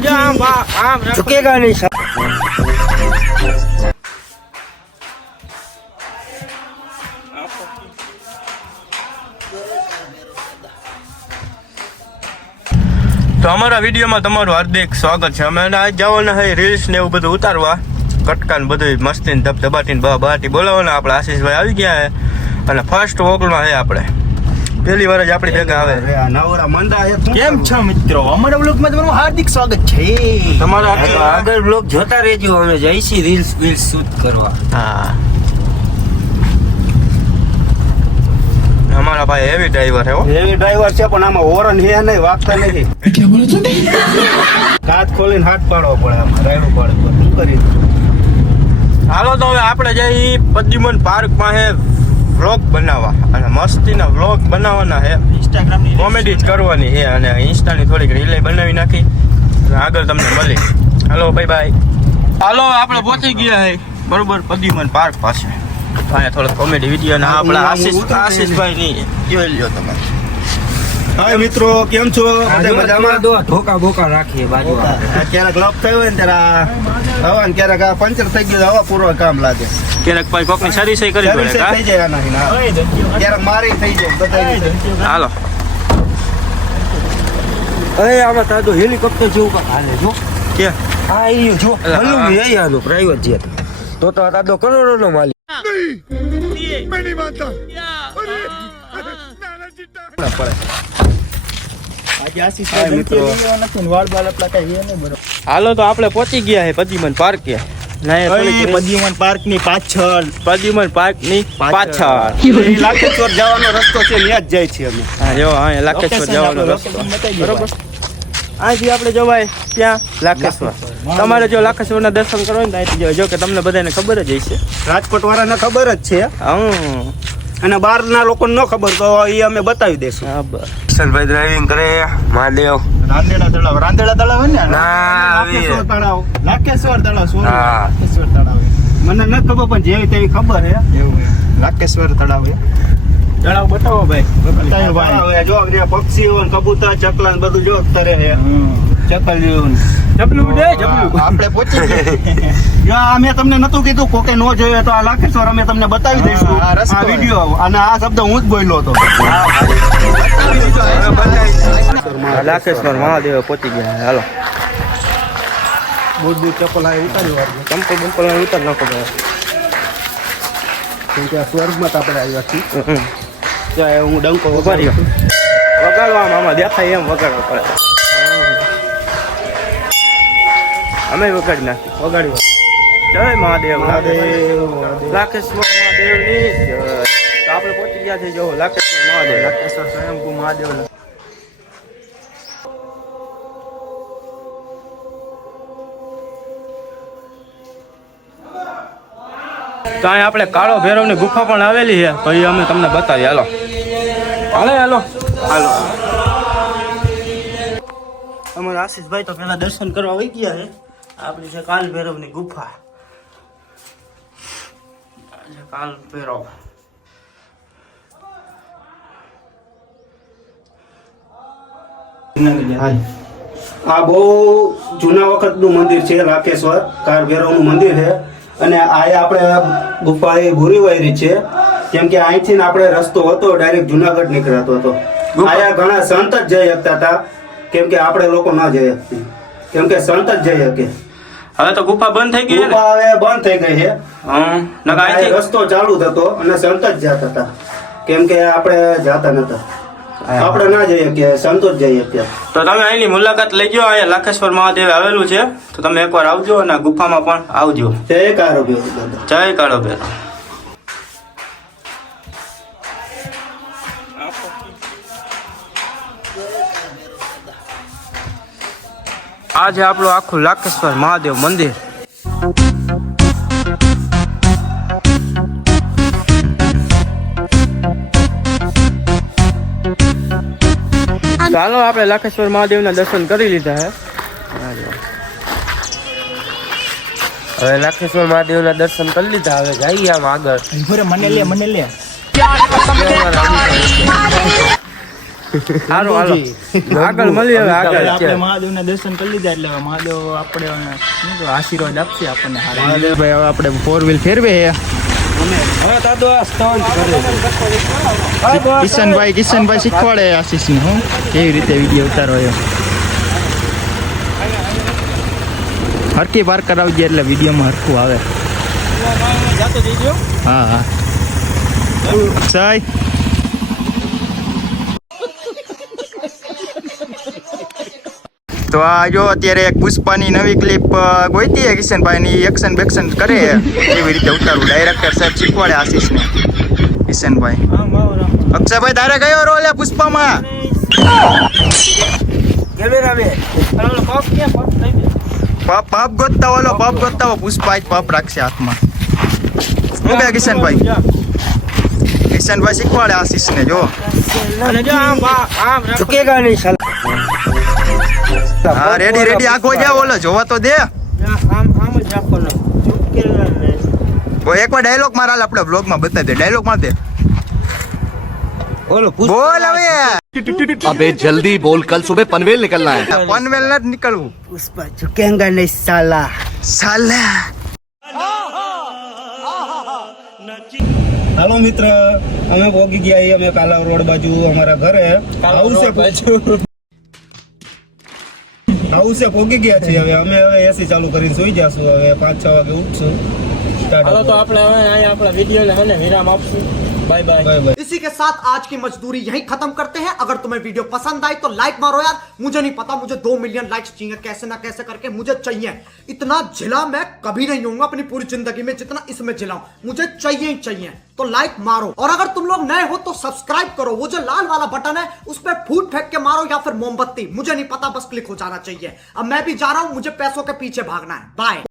झुकेगा नहीं सब। તો અમારા વિડીયોમાં તમારું હાર્દિક સ્વાગત છે. અમે આજ જવાના છે રીલ્સ ને એવું બધું ઉતારવા, કટકા ને બધું મસ્તી ને ધબધબાટી બહાટી બોલાવવાના. આપણે આશીષભાઈ આવી ગયા છે અને ફર્સ્ટ વોકમાં છે. આપણે પહેલી વાર જ આપણી ભેગા આવે. નવરા મંદા છે. કેમ છો મિત્રો? અમારા બ્લોગમાં તમારું હાર્દિક સ્વાગત છે. તમારા આગળ બ્લોગ જોતા રહેજો. અમે જઈશી રીલ્સ શૂટ કરવા. હા, અમારા ભાઈ હેવી ડ્રાઈવર છે. હેવી ડ્રાઈવર છે પણ આમાં હોરન હે નહીં, વાગતા નથી. કાચ ખોલીને હાથ પાડવો પડે, આમાં રાયડું પડે. શું કરી? હાલો તો હવે આપણે જઈ પદ્યુમન પાર્કમાં છે વ્લોગ બનાવવા, અને મસ્તીના વ્લોગ બનાવવાના છે. ઇન્સ્ટાગ્રામની કોમેડી જ કરવાની છે અને ઇન્સ્ટાની થોડીક રીલે બનાવી નાખી. આગળ તમને મળી. હાલો બાય બાય. હાલો આપણે પહોંચી ગયા છે બરોબર પદ્યુમન પાર્ક પાસે. અહીંયા થોડો કોમેડી વિડીયો ના આપણા આશીષભાઈ ની જોઈ લ્યો તમે. હાય મિત્રો, કેમ છો? મજામાં? ઢોકા બોકા રાખીએ બાજુ. ક્યારેક લોક થયો હોય ને ત્યારે હવા, ક્યારેક આ પંચર થઈ ગયું, હવા પૂરો કામ લાગે. ક્યારેક ભાઈ કોકની સર્વિસ કરી પડે. થઈ જાય આનાથી. ક્યારેક મારી થઈ જાય બધા. હાલો અરે આમાં તાજો હેલિકોપ્ટર જેવું કાંઈક હાલે જો. કે હા એ જો હલ્લું આનું પ્રાઇવેટ જેટ. તો તાજો કરોડોનો માલિક. હાલો તો આપણે પહોંચી ગયા છે પદ્યુમન પાર્કે. પદ્યુમન પાર્ક ની પાછળ, પદ્યુમન પાર્ક ની પાછળ લાખેશ્વર જવાનો રસ્તો છે, ત્યાં જ જાય છે અમે. હા જો અહીંયા લાખેશ્વર જવાનો રસ્તો બરોબર. અહીંથી આપણે જવાય ત્યાં લાખેશ્વર. તમારે જો લાખેશ્વરના દર્શન કરવા હોય ને અહીંથી જો કે તમને બધાને ખબર જ હશે. રાજકોટ વાળાને ખબર જ છે, અને બહાર ના લોકોને ન ખબર તો એ અમે બતાવી દઈશું. કિશનભાઈ ડ્રાઇવિંગ કરે. મહાદેવ રાંદેડા તળાવ હે ને? લાખેશ્વર તળાવ, લાખેશ્વર તળાવ, લાખેશ્વર તળાવ. મને ન ખબર પણ જેવી તેવી ખબર હે. એવું લાખેશ્વર તળાવ હે. તળાવ બતાવો ભાઈ. બતાવો ભાઈ. જો અહીંયા પક્ષીઓ ને કબૂતર, ચકલા ને બધું જો તરે હે. ચકલીઓ આપણે પહોંચી ગયા. મેં તમને નતું કીધું કોકે નો જોયો તો આ લાખેશ્વર અમે તમને બતાવી દઈશું આ વિડીયો. અને આ શબ્દ હું જ બોલ્યો હતો. લાખેશ્વર મહાદેવ પહોંચી ગયા. હાલો બુટ ચપ્પલ આ ઉતારી ચંપલ બંપલ ઉતાર નાખો ભાઈ. કેમ કે સ્વર્ગમાં તો આપણે આવ્યા છીએ. ત્યાં હું ડંકો ઉભા રહ્યો. વગાડવામાં આમાં દેખાય એમ વગાડવો પડે. અમે વગાડી નાખી. વગાડી. જય મહાદેવ. લાખેશ્વર મહાદેવની જય. તો આપણે પહોંચી ગયા છે. જો લાખેશ્વર મહાદેવ, લાખેશ્વર સ્વયંભૂ મહાદેવ. તો અહીંયા આપણે કાળો ભૈરવની ગુફા પણ આવેલી છે, તો એ અમે તમને બતાવીએ. હાલો હાલો હાલો હાલો. અમારા આશીષભાઈ તો પેલા દર્શન કરવા આવી ગયા છે. આપણી છે કાલ ભૈરવની ગુફા. કાલ ભૈરવ. આ બહુ જૂના વખતનું મંદિર છે. લાખેશ્વર કાળ ભૈરવનું મંદિર છે. અને આ આપણે ગુફા એ ભૂરી વાયરી છે, કેમ કે અહીંથી આપણે રસ્તો હતો ડાયરેક્ટ જુનાગઢ નીકળાતો હતો. આયા ઘણા સંત જ જઈ શકતા હતા, કેમ કે આપણે લોકો ના જઈ શકતી, કેમ કે સંત જ જઈ શકે. હવે તો ગુફા બંધ થઈ ગઈ. ગુફા હવે બંધ થઈ ગઈ છે. રસ્તો ચાલુ થતો અને સંત જ જતા હતા, કેમ કે આપણે જતા નતા. આપણે ના જઈએ કે સંતો જ જઈએ. તો તમે અહીંની મુલાકાત લઈ જાઓ. અહીંયા લાખેશ્વર મહાદેવ આવેલું છે, તો તમે એકવાર આવજો અને ગુફામાં પણ આવજો. જય કાળો ભૈરવ. જય કાળો ભૈરવ. આ છે આપણું આખું લાખેશ્વર મહાદેવ મંદિર. ચાલો આપણે લાખેશ્વર મહાદેવના દર્શન કરી લીધા હે. હવે લાખેશ્વર મહાદેવના દર્શન કરી લીધા. હવે જઈએ આમ આગળ. મને લે સારું હાલો આગળ મળીએ હવે આગળ આપણે મહાદેવના દર્શન કરી લીધા એટલે હવે મહાદેવ આપણે શું કહેવાય, આશીર્વાદ આપશે આપણને મહાદેવ ભાઈ હવે આપણે 4 વ્હીલ ફેરવે હવે તાદો આ સ્ટન્ટ કરે કિશનભાઈ શીખવાડે આશીષને હું કેવી રીતે વિડીયો ઉતારો એમ હરકી પાર કરાવજે એટલે વિડીયોમાં હરખું આવે. હા સાઈ તો આ જો અત્યારે એક પુષ્પાની નવી ક્લિપ ગોઈતી કિશનભાઈની એક્શન બેક્શન કરે કેવી રીતે ઉતારવું ડાયરેક્ટર સાહેબ શીખવાડે આશીષને. કિશનભાઈ અક્ષયભાઈ તારે કયો રોલ હે પુષ્પામાં? કેમેરામેન પાપ ગોતતા ઓલો પુષ્પા જ પાપ રાખશે હાથમાં. શું કહે કિશનભાઈ શીખવાડે આશીષને જો ઝુકેગા નહીં સાલા. હા રેડી આખો જાવ ઓલો જોવા તો દે. એકવાર ડાયલોગ મારા આપણે બ્લોગમાં બતાવી દે. ડાયલોગ માર દે. ઓલો બોલ હવે. अबे जल्दी बोल, कल सुबह पनवेल निकलना है. પનવેલ ન નીકળવું. પુષ્પા ઝુકેગા નહીં સાલા. સાલા. હાલો મિત્ર, અમે પહોંચી ગયા અમે કાલા રોડ બાજુ અમારા ઘરે. હાઉસે પહોંચી ગયા છીએ. હવે અમે એસી ચાલુ કરીને સુઈ જશું. હવે 5-6 વાગે ઉઠશું. હાલો તો આપણે હવે અહીંયા આપણા વિડીયોને મને વિરામ આપશું. Bye bye bye bye. इसी के साथ आज की मजदूरी यहीं खत्म करते हैं. अगर तुम्हें वीडियो पसंद आई तो लाइक मारो यार. मुझे नहीं पता, मुझे 2 मिलियन लाइक्स चाहिए कैसे ना कैसे करके मुझे चाहिए. इतना झिला मैं कभी नहीं होऊंगा अपनी पूरी जिंदगी में जितना इसमें झिलाऊं. मुझे चाहिए ही चाहिए. तो लाइक मारो और अगर तुम लोग नए हो तो सब्सक्राइब करो. वो जो लाल वाला बटन है उस पर फूट फेंक के मारो या फिर मोमबत्ती, मुझे नहीं पता, बस क्लिक हो जाना चाहिए. अब मैं भी जा रहा हूं, मुझे पैसों के पीछे भागना है. बाय.